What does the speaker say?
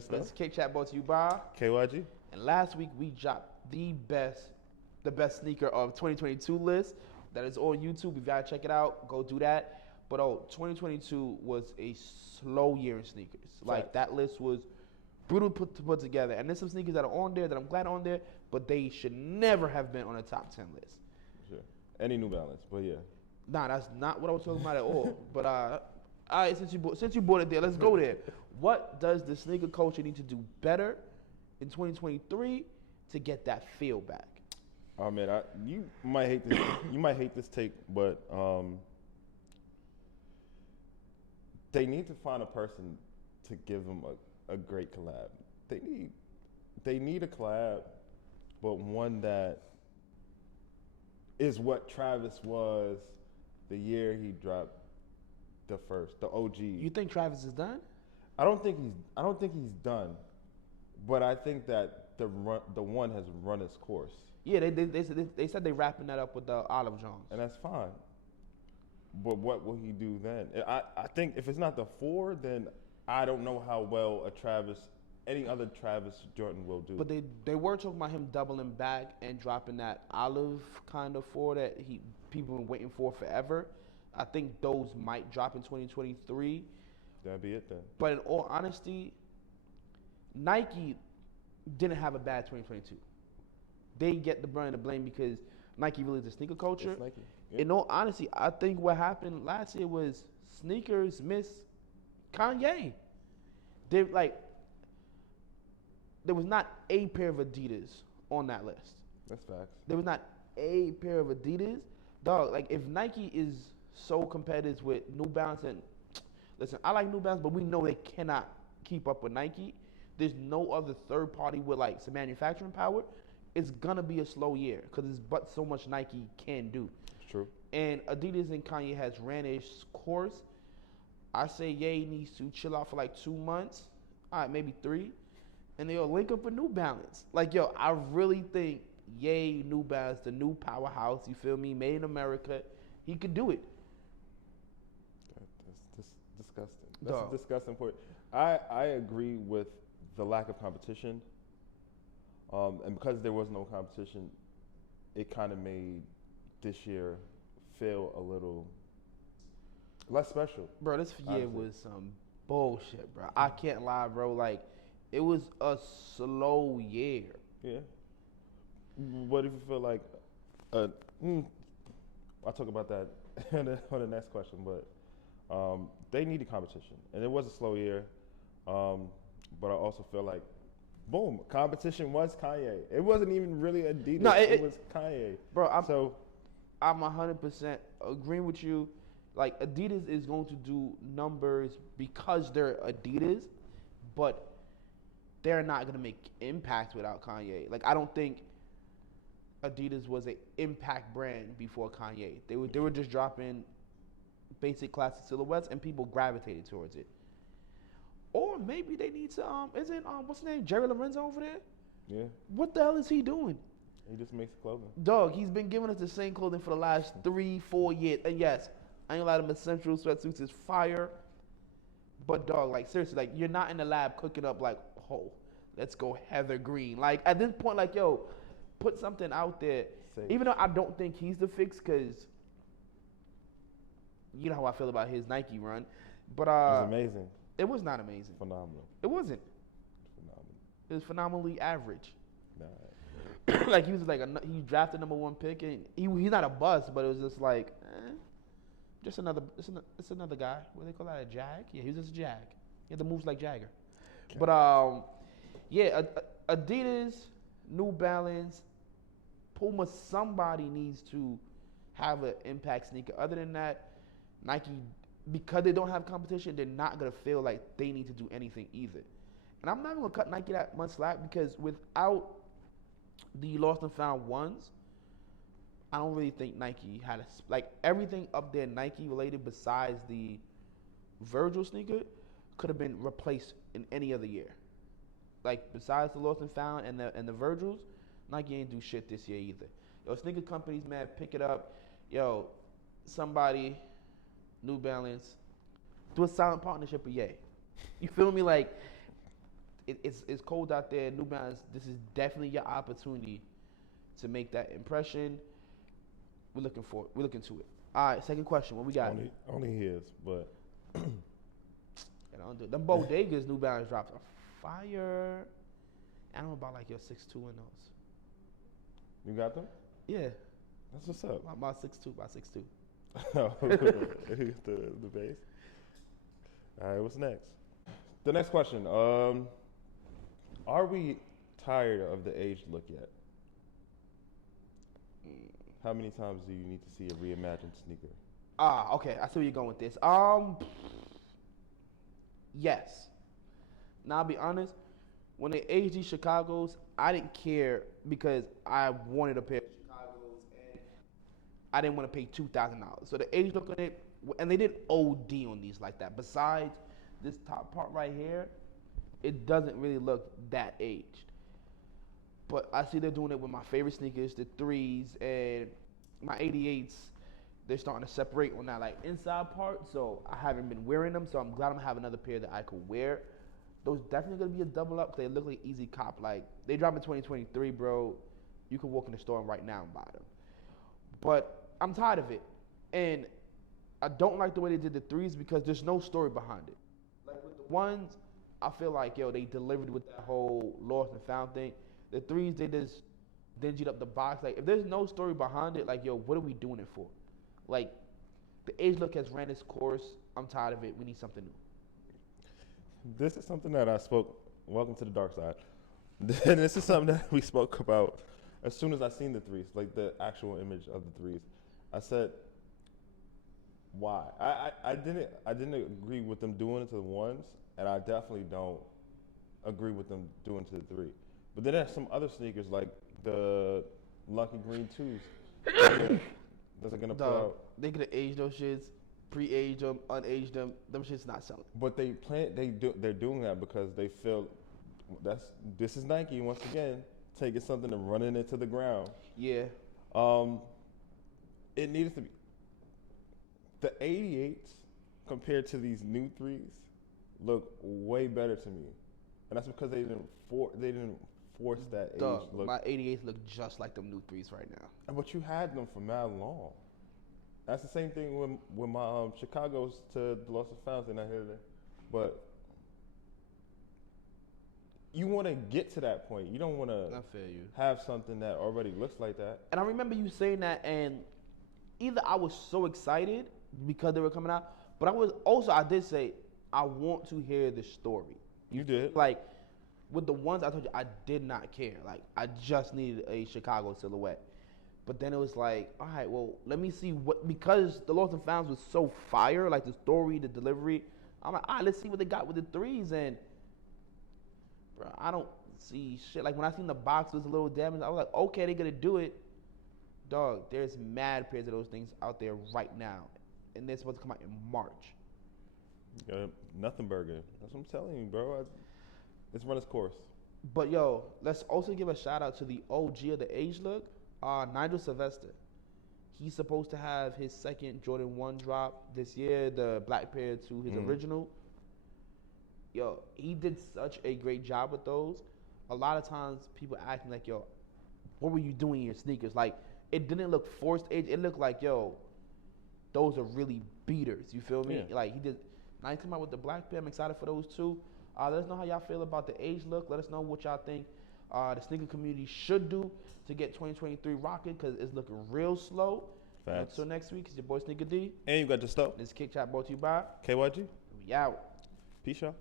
Just stuff. This is Kick Chat brought to you by KYG. And last week we dropped the best sneaker of 2022 list that is on YouTube. If you gotta check it out, go do that. But 2022 was a slow year in sneakers. Like that list was brutal to put together. And there's some sneakers that are on there that I'm glad are on there, but they should never have been on a top 10 list. Sure. Any New Balance, but yeah. Nah, that's not what I was talking about at all. But all right, since you brought it there, let's go there. What does the sneaker culture need to do better in 2023 to get that feel back? Oh man, you might hate this. You might hate this take, but they need to find a person to give them a great collab. They need a collab, but one that is what Travis was the year he dropped the OG. You think Travis is done? I don't think he's done, but I think that the one has run its course. Yeah, they said they wrapping that up with the Olive Jones, and that's fine. But what will he do then? I think if it's not the 4, then I don't know how well any other Travis Jordan will do. But they were talking about him doubling back and dropping that olive kind of 4 that people been waiting for forever. I think those might drop in 2023. That'd be it then. But in all honesty, Nike didn't have a bad 2022. They get the brunt of the blame because Nike really is a sneaker culture. It's Nike. Yeah. In all honesty, I think what happened last year was sneakers miss Kanye. There was not a pair of Adidas on that list. That's facts. There was not a pair of Adidas. Dog, like if Nike is so competitive with New Balance, and listen, I like New Balance, but we know they cannot keep up with Nike. There's no other third party with like some manufacturing power. It's gonna be a slow year because there's but so much Nike can do. It's true. And Adidas and Kanye has ran its course. I say Ye needs to chill out for like 2 months, all right, maybe 3, and they'll link up for New Balance. Like I really think Ye, New Balance, the new powerhouse. You feel me? Made in America. He could do it. That's disgusting. That's a disgusting point. I agree with the lack of competition. And because there was no competition, it kind of made this year feel a little less special. Bro, this year was some bullshit, bro. I can't lie, bro. Like, it was a slow year. Yeah. What if you feel like, I'll talk about that on the next question, but they needed competition. And it was a slow year, but I also feel like, boom, competition was Kanye. It wasn't even really Adidas. No, it was Kanye. Bro, I'm 100% agreeing with you. Like, Adidas is going to do numbers because they're Adidas, but they're not going to make impact without Kanye. Like, I don't think Adidas was an impact brand before Kanye. They were just dropping basic classic silhouettes, and people gravitated towards it. Or maybe they need to isn't what's his name, Jerry Lorenzo over there? Yeah. What the hell is he doing? He just makes clothing. Dog, he's been giving us the same clothing for the last 3-4 years. And yes, I ain't lie, them essential sweatsuits is fire. But dog, like seriously, like you're not in the lab cooking up like, oh, let's go Heather Green. Like at this point, like yo, put something out there. Safe. Even though I don't think he's the fix, because you know how I feel about his Nike run. But it was amazing. It was not amazing. Phenomenal. It wasn't. Phenomenal. It was phenomenally average. Nah. Like he was like he drafted #1 pick, and he's not a bust, but it was just like, just another it's another guy. What do they call that, a jag? Yeah, he was just a jag. He had the moves like Jagger. Okay. But yeah, Adidas, New Balance, Puma. Somebody needs to have an impact sneaker. Other than that, Nike. Because they don't have competition, they're not going to feel like they need to do anything either. And I'm not going to cut Nike that much slack because without the lost and found ones, I don't really think Nike had like everything up there Nike related besides the Virgil sneaker could have been replaced in any other year. Like besides the lost and found and the Virgils, Nike ain't do shit this year either. Yo, sneaker companies, man, pick it up. Yo, somebody, New Balance, do a silent partnership with Ye. You feel me? Like, it's cold out there. New Balance, this is definitely your opportunity to make that impression. We're looking to it. All right, second question. What we got? Only his, but Them Bodegas New Balance drops are fire. I don't know about like your 6'2" in those. you got them? Yeah, That's what's up. about 6'2", about 6'2". the base. All right, what's next? The next question. Are we tired of the aged look yet? How many times do you need to see a reimagined sneaker? Okay. I see where you're going with this. Yes. Now I'll be honest. When they aged these Chicago's, I didn't care because I wanted a pair of Chicago's and I didn't want to pay $2,000. So the age look on it, and they did OD on these like that. Besides this top part right here, it doesn't really look that aged. But I see they're doing it with my favorite sneakers, the 3s, and my 88s. They're starting to separate on that like inside part, so I haven't been wearing them. So I'm glad I'm gonna have another pair that I could wear. Those definitely gonna be a double up because they look like easy cop. Like they drop in 2023, bro. You can walk in the store right now and buy them. But I'm tired of it, and I don't like the way they did the 3s because there's no story behind it. Like with the 1s, I feel like they delivered with that whole lost and found thing. The 3s, they just dingied up the box. Like, if there's no story behind it, like, what are we doing it for? Like, the age look has ran its course. I'm tired of it. We need something new. This is something that I spoke. Welcome to the dark side. This is something that we spoke about as soon as I seen the 3s, like the actual image of the 3s. I said, why? I didn't agree with them doing it to the 1s, and I definitely don't agree with them doing it to the 3. But then there's some other sneakers like the Lucky Green 2s. That's gonna put out. They could have aged those shits, pre-aged them, unaged them. Them shits not selling. But they're doing that because they feel this is Nike once again taking something and running it to the ground. Yeah. It needed to be the 88s compared to these new 3s look way better to me, and that's because they didn't force that age look. My 88s look just like them new 3s right now. But you had them for mad long. That's the same thing with my Chicago's to the Lost and Found. They're not here today, but you want to get to that point. You don't want to have something that already looks like that. And I remember you saying that, and either I was so excited because they were coming out, but I did say I want to hear the story. You did. Like with the 1s, I told you I did not care. Like I just needed a Chicago silhouette. But then it was like, all right, well, let me see because the Lost and Founds was so fire, like the story, the delivery. I'm like, all right, let's see what they got with the 3s. And bro, I don't see shit. Like when I seen the box was a little damaged, I was like, okay, they're gonna do it. Dog, there's mad pairs of those things out there right now, and they're supposed to come out in March. Nothing burger. That's what I'm telling you, bro. It's run its course. But yo, let's also give a shout out to the OG of the age look, Nigel Sylvester. He's supposed to have his second Jordan 1 drop this year, the black pair to his original. Yo, he did such a great job with those. A lot of times people ask me like, yo, what were you doing in your sneakers? Like, it didn't look forced age. It looked like, yo, those are really beaters. You feel me? Yeah. Like, he did. Now he came out with the black pair. I'm excited for those too. Let us know how y'all feel about the age look. Let us know what y'all think the sneaker community should do to get 2023 rocking, because it's looking real slow. Facts. Until next week, it's your boy Sneaker D. And you got the stuff. This is Kick Chat brought to you by KYG. We out. Peace, y'all.